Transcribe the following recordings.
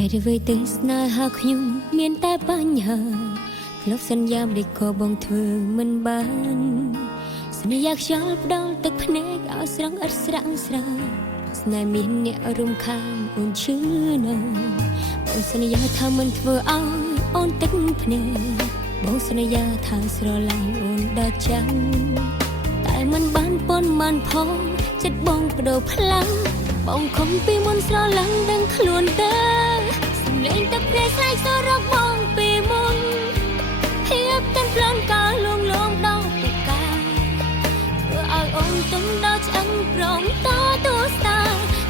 ហេតុអ្វីទៅស្នេហាខ្ញុំមានតែបញ្ហាធ្លាប់សន្យាមិនក៏បងធ្វើមិនបានស្នេហ៍ខ្យល់ផ្ដល់ទឹកភ្នែកឲ្យស្រង់ឥតស្រាំងស្រាស្នេហ៍មានអ្នករំខានអូនឈឺណាស់បងសន្យាថាមិនធ្វើឲ្យអូនទឹកភ្នែកបងសន្យាថាស្រឡាញ់អូនដល់ចាំតែមិនបានប៉ុនបានផងចិត្តបងបដូរផ្លាំងបងខំពីមុនស្រឡាញ់ដឹងខ្លួនទេសំលេងទឹកភ្នែកស្រីសរកបងពីមុនភាពទាំងប្លន់កាលងលងដល់ពីកាធ្វើឲ្យអូនទំដល់ឆ្អឹងប្រងតទស្សតា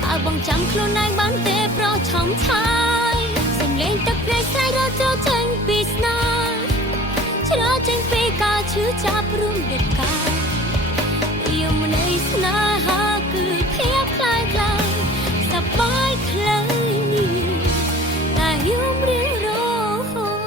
ឲ្យបងចាំខ្លួនឯងបានទេប្រឆំឆាយសំលេងទឹកភ្នែកស្រីរត់ចូលចេញពីស្នេហ៍ឆ្លងចេញពីការឈឺចាប់រួមដេកកាយមន័យស្នេហាគឺភាពคล้ายคล้ายសប្បាយខ្លីតែយំរៀងរហូត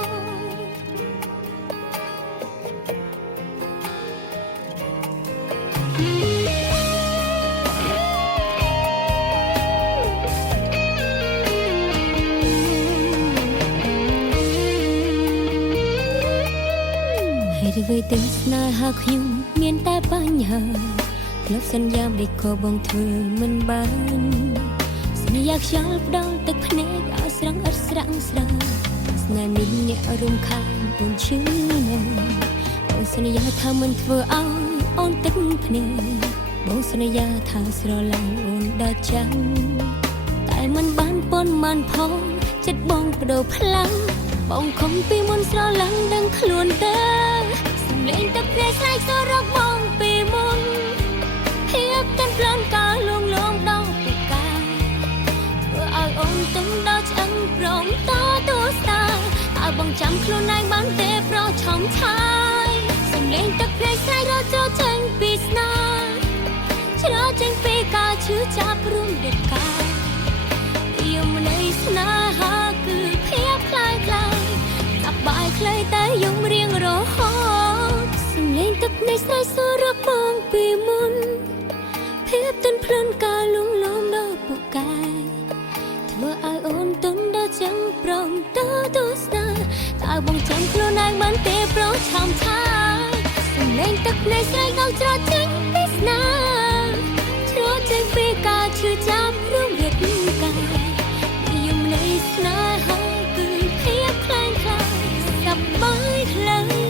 ហេតុអ្វីទៅស្នេហាខ្ញុំមានតែបញ្ហាធ្លាប់សន្យាមិនក៏បងធ្វើមិនបានស្នេហ៍ខ្យល់ផ្ដល់ទឹកភ្នែកឲ្យស្រង់ឥតស្រាំងស្រាស្នេហ៍មានអ្នករំខានអូនឈឺណាស់បងសន្យាថាមិនធ្វើឲ្យអូនទឹកភ្នែកបងសន្យាថាស្រឡាញ់អូនដល់ចាំតែមិនបានប៉ុនបានផងចិត្តបងបដូរផ្លាំងបងខំពីមុនស្រឡាញ់ដឹងខ្លួនទេសំលេងទឹកភ្នែកស្រីសរកបងពីមុនភាពទាំងប្លន់កាលងលងដល់ពីកាធ្វើឲ្យអូនទំដល់ឆ្អឹងប្រងតទស្សតាឲ្យបងចាំខ្លួនឯងបានទេប្រឆំឆាយសំលេងទឹកភ្នែកស្រីរត់ចូលចេញពីស្នេហ៍ឆ្លងចេញពីការឈឺចាប់រួមដេកកាយមន័យស្នេហាគឺភាពคล้ายคล้ายសប្បាយខ្លីតែយំរៀងរហូតសំលេងទឹកភ្នែកស្រីសរកបងពីមុនភាពទន់ភ្លន់ការលងលំដល់ពូកែធ្វើឲ្យអូនទន់ដល់ចាំប្រំតទស្សនាតើបងចាំខ្លួនឯងបានទេប្រឆំឆាយសំលេងទឹកភ្នែកស្រីងោកច្រត់ចេញពីស្នេហ៍ច្រត់ចេញពីការឈឺចាប់រួមរាងកាយយមន័យស្នេហាគឺភាពคล้ายคล้ายសប្បាយខ្លី